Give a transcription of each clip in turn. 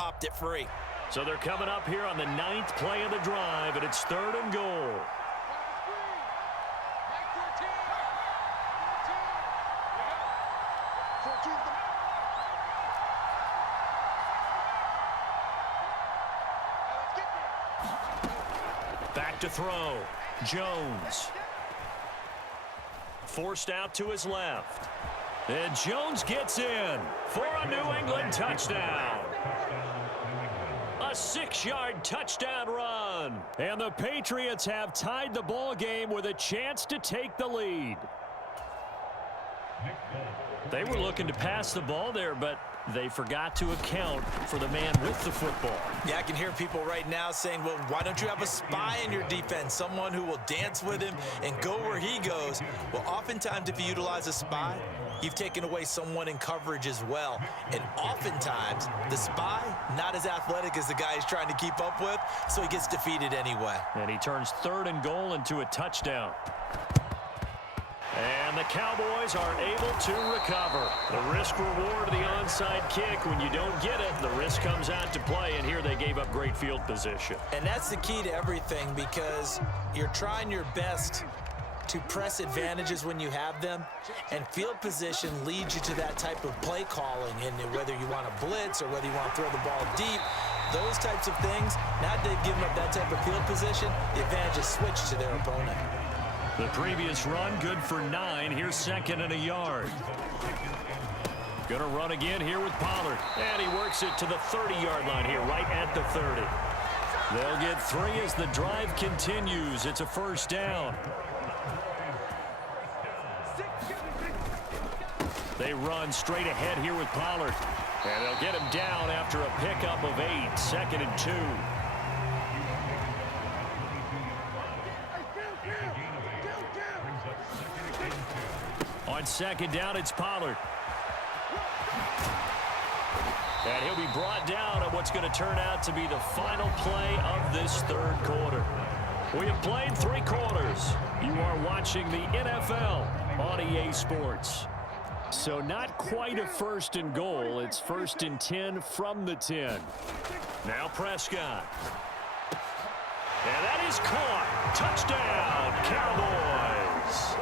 popped it free. So they're coming up here on the 9th play of the drive, and it's 3rd and goal. Back to throw. Jones. Forced out to his left. And Jones gets in for a New England touchdown. A 6-yard touchdown run. And the Patriots have tied the ball game with a chance to take the lead. They were looking to pass the ball there, but they forgot to account for the man with the football. Yeah, I can hear people right now saying, well, why don't you have a spy in your defense, someone who will dance with him and go where he goes? Well, oftentimes if you utilize a spy, you've taken away someone in coverage as well. And oftentimes, the spy, not as athletic as the guy he's trying to keep up with, so he gets defeated anyway. And he turns 3rd and goal into a touchdown. And the Cowboys are able to recover. The risk-reward of the onside kick, when you don't get it, the risk comes out to play, and here they gave up great field position. And that's the key to everything, because you're trying your best to press advantages when you have them, and field position leads you to that type of play calling, and whether you want to blitz or whether you want to throw the ball deep, those types of things, now that they've given up that type of field position, the advantage is switched to their opponent. The previous run, good for 9. Here's 2nd and a yard. Going to run again here with Pollard. And he works it to the 30-yard line here, right at the 30. They'll get 3 as the drive continues. It's a 1st down. They run straight ahead here with Pollard. And they'll get him down after a pickup of 8. 2nd and 2. On 2nd down, it's Pollard. And he'll be brought down on what's going to turn out to be the final play of this 3rd quarter. We have played 3 quarters. You are watching the NFL on EA Sports. So not quite a 1st and goal. It's 1st and 10 from the 10. Now Prescott. And that is caught. Touchdown, Cowboys.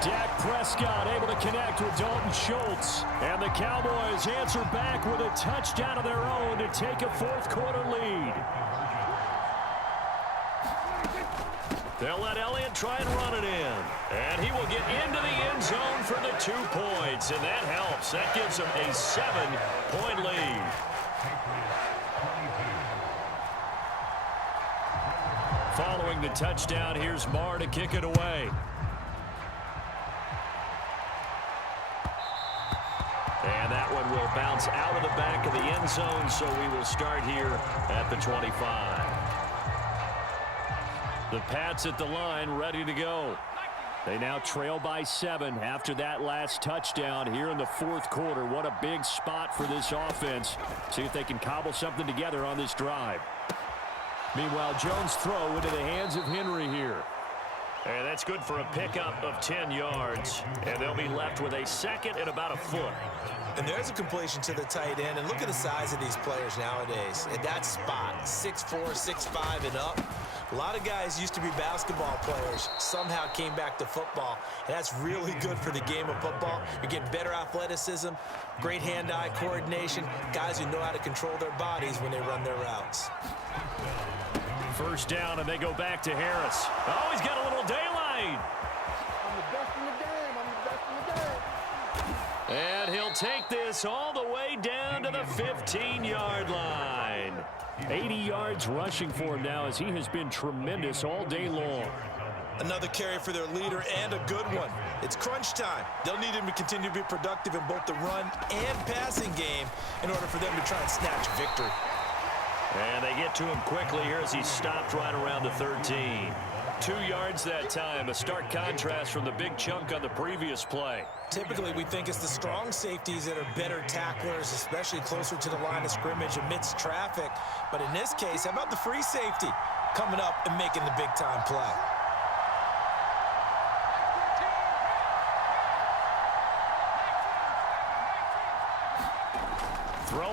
Dak Prescott able to connect with Dalton Schultz. And the Cowboys answer back with a touchdown of their own to take a 4th quarter lead. They'll let Elliott try and run it in. And he will get into the end zone for the 2 points. And that helps. That gives them a 7-point lead. Following the touchdown, here's Marr to kick it away. And that one will bounce out of the back of the end zone, so we will start here at the 25. The Pats at the line, ready to go. They now trail by 7 after that last touchdown here in the 4th quarter. What a big spot for this offense. See if they can cobble something together on this drive. Meanwhile, Jones' throw into the hands of Henry here. And that's good for a pickup of 10 yards. And they'll be left with a 2nd and about a foot. And there's a completion to the tight end. And look at the size of these players nowadays. At that spot, 6'4", 6'5", and up. A lot of guys used to be basketball players, somehow came back to football. And that's really good for the game of football. You're getting better athleticism, great hand-eye coordination, guys who know how to control their bodies when they run their routes. 1st down, and they go back to Harris. Oh, he's got a little daylight. I'm the best in the game. I'm the best in the game. And he'll take this all the way down to the 15-yard line. 80 yards rushing for him now, as he has been tremendous all day long. Another carry for their leader, and a good one. It's crunch time. They'll need him to continue to be productive in both the run and passing game in order for them to try and snatch victory. And they get to him quickly here as he stopped right around the 13. 2 yards that time, a stark contrast from the big chunk on the previous play. Typically, we think it's the strong safeties that are better tacklers, especially closer to the line of scrimmage amidst traffic. But in this case, how about the free safety coming up and making the big-time play?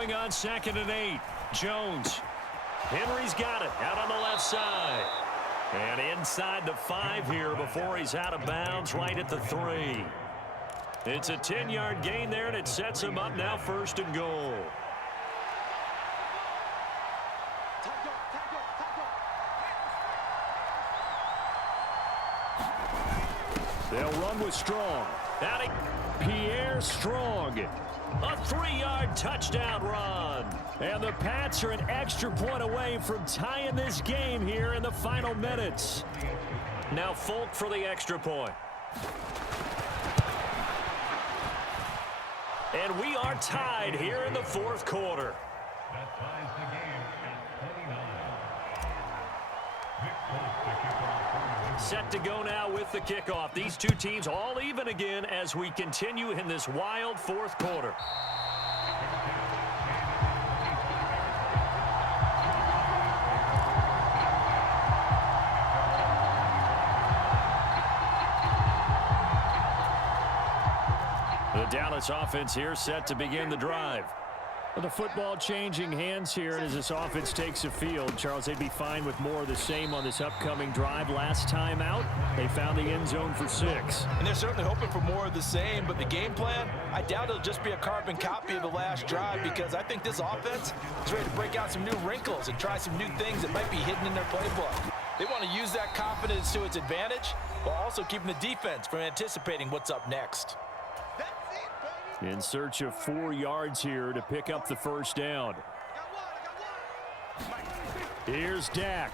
throwing on 2nd and 8. Jones. Henry's got it out on the left side. And inside the 5 here before he's out of bounds right at the 3. It's a 10-yard gain there, and it sets him up now 1st and goal. They'll run with Strong. Out of Pierre Strong. A 3-yard touchdown run. And the Pats are an extra point away from tying this game here in the final minutes. Now Folk for the extra point. And we are tied here in the 4th quarter. That ties the game at 29. Set to go now with the kickoff. These two teams all even again as we continue in this wild 4th quarter. The Dallas offense here set to begin the drive. The football changing hands here as this offense takes the field. Charles, they'd be fine with more of the same on this upcoming drive. Last time out, they found the end zone for 6. And they're certainly hoping for more of the same, but the game plan, I doubt it'll just be a carbon copy of the last drive, because I think this offense is ready to break out some new wrinkles and try some new things that might be hidden in their playbook. They want to use that confidence to its advantage while also keeping the defense from anticipating what's up next. In search of 4 yards here to pick up the 1st down. Here's Dak.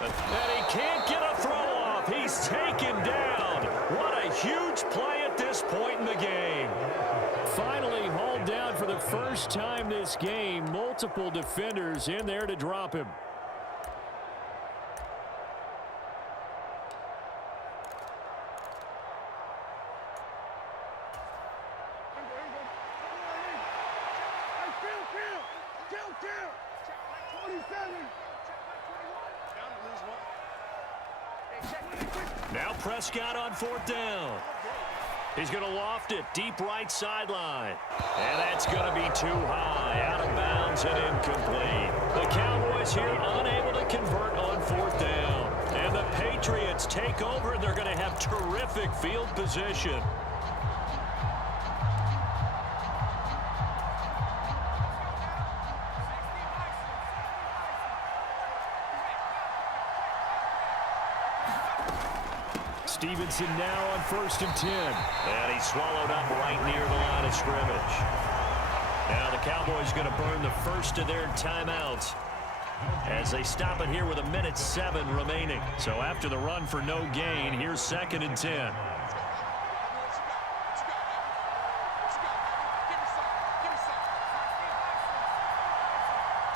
And he can't get a throw off. He's taken down. What a huge play at this point in the game. Finally hauled down for the first time this game. Multiple defenders in there to drop him. Now Prescott on 4th down. He's going to loft it deep right sideline. And that's going to be too high. Out of bounds and incomplete. The Cowboys here unable to convert on 4th down. And the Patriots take over, and they're going to have terrific field position. Stevenson now on 1st and 10. And he's swallowed up right near the line of scrimmage. Now the Cowboys going to burn the first of their timeouts as they stop it here with 1:07 remaining. So after the run for no gain, here's 2nd and 10.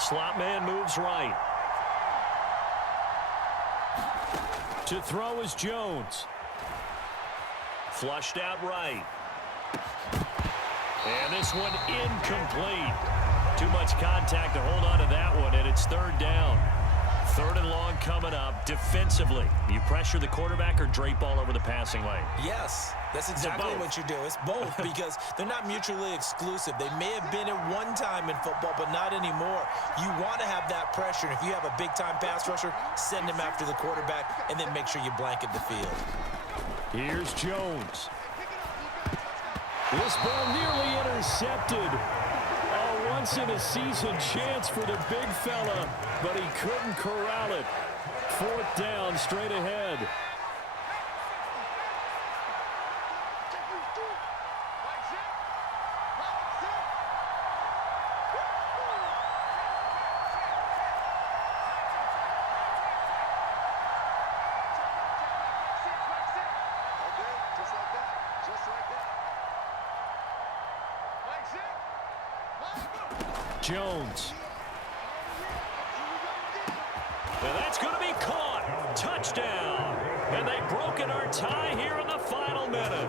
Slot man moves right. To throw is Jones. Flushed out right. And this one incomplete. Too much contact to hold on to that one, and it's 3rd down. 3rd and long coming up. Defensively, you pressure the quarterback or drape all over the passing lane? Yes, that's exactly what you do. It's both, because they're not mutually exclusive. They may have been at one time in football, but not anymore. You want to have that pressure, and if you have a big-time pass rusher, send him after the quarterback, and then make sure you blanket the field. Here's Jones. This ball nearly intercepted. A once-in-a-season chance for the big fella, but he couldn't corral it. 4th down, straight ahead. Jones. And that's going to be caught. Touchdown. And they've broken our tie here in the final minute.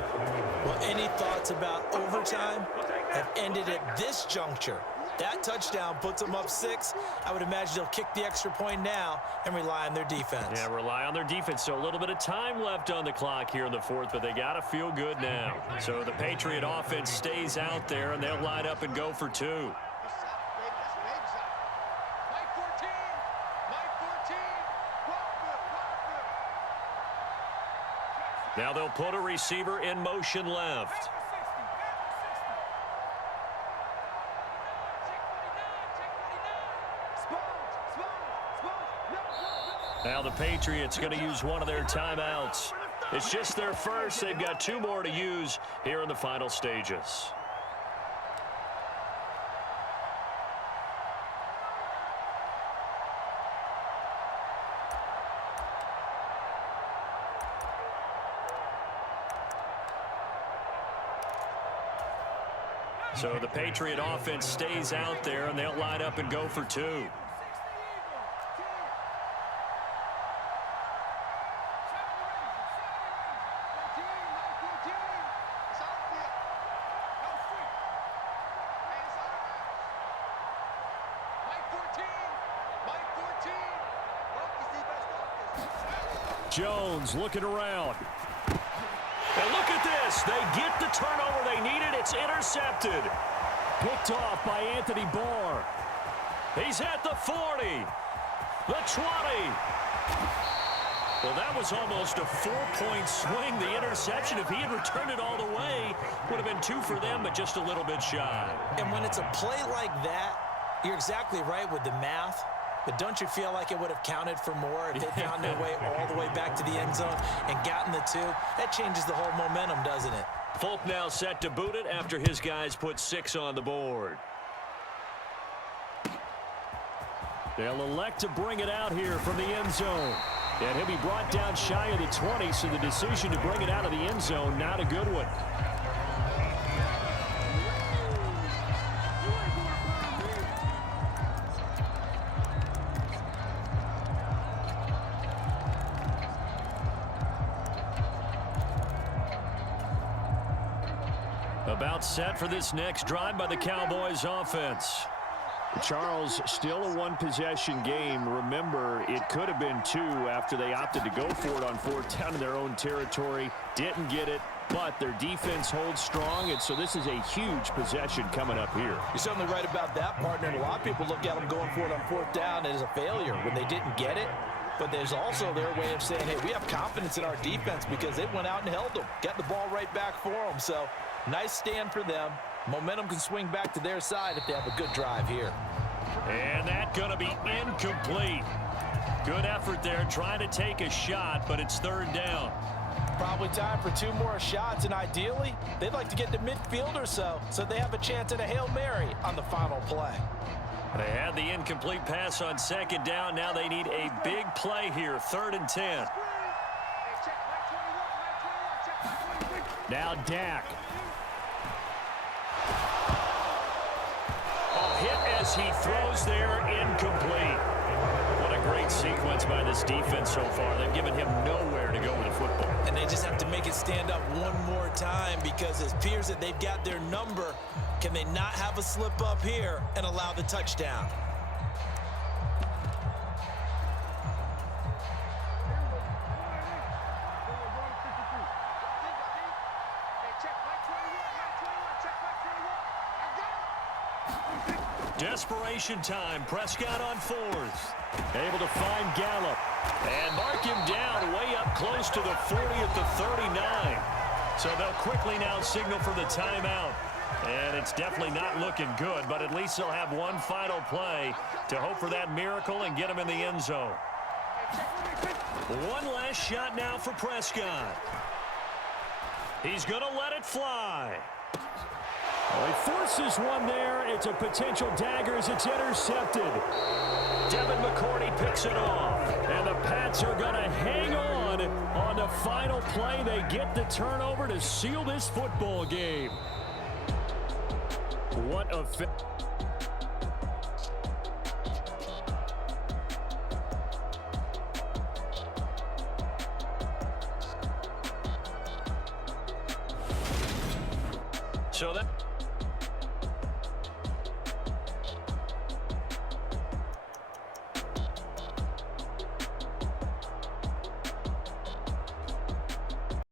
Well, any thoughts about overtime have ended at this juncture. That touchdown puts them up 6. I would imagine they'll kick the extra point now and rely on their defense. Yeah, rely on their defense. So a little bit of time left on the clock here in the fourth, but they got to feel good now. So the Patriot offense stays out there, and they'll line up and go for 2. Now they'll put a receiver in motion left. Now the Patriots going to use one of their timeouts. It's just their first. They've got 2 more to use here in the final stages. So the Patriot offense stays out there, and they'll line up and go for 2. Jones looking around. And look at this. They get the turnover they needed. It's intercepted. Picked off by Anthony Barr. He's at the 40. The 20. Well, that was almost a 4-point swing. The interception, if he had returned it all the way, would have been 2 for them, but just a little bit shy. And when it's a play like that, you're exactly right with the math. But don't you feel like it would have counted for more if they found their way all the way back to the end zone and gotten the 2? That changes the whole momentum, doesn't it? Folk now set to boot it after his guys put 6 on the board. They'll elect to bring it out here from the end zone. And he'll be brought down shy of the 20, so the decision to bring it out of the end zone, not a good one. About set for this next drive by the Cowboys offense. Charles, still a one-possession game. Remember, it could have been 2 after they opted to go for it on 4th down in their own territory. Didn't get it, but their defense holds strong, and so this is a huge possession coming up here. You're certainly right about that, partner, and a lot of people look at them going for it on 4th down as a failure when they didn't get it. But there's also their way of saying, hey, we have confidence in our defense because they went out and held them, got the ball right back for them. So nice stand for them. Momentum can swing back to their side if they have a good drive here. And that's going to be incomplete. Good effort there trying to take a shot, but it's 3rd down. Probably time for 2 more shots, and ideally, they'd like to get to midfield or so they have a chance at a Hail Mary on the final play. They had the incomplete pass on 2nd down. Now they need a big play here, 3rd and 10. Now Dak. Hit as he throws there, incomplete. What a great sequence by this defense so far. They've given him nowhere to go with the football. And they just have to make it stand up one more time because it appears that they've got their number. Can they not have a slip up here and allow the touchdown? Desperation time. Prescott on 4th. Able to find Gallup. And mark him down way up close to the 40 at the 39. So they'll quickly now signal for the timeout. And it's definitely not looking good, but at least they'll have one final play to hope for that miracle and get him in the end zone. One last shot now for Prescott. He's going to let it fly. Well, he forces one there. It's a potential dagger as it's intercepted. Devin McCourty picks it off. And the Pats are going to hang on the final play. They get the turnover to seal this football game. What a So that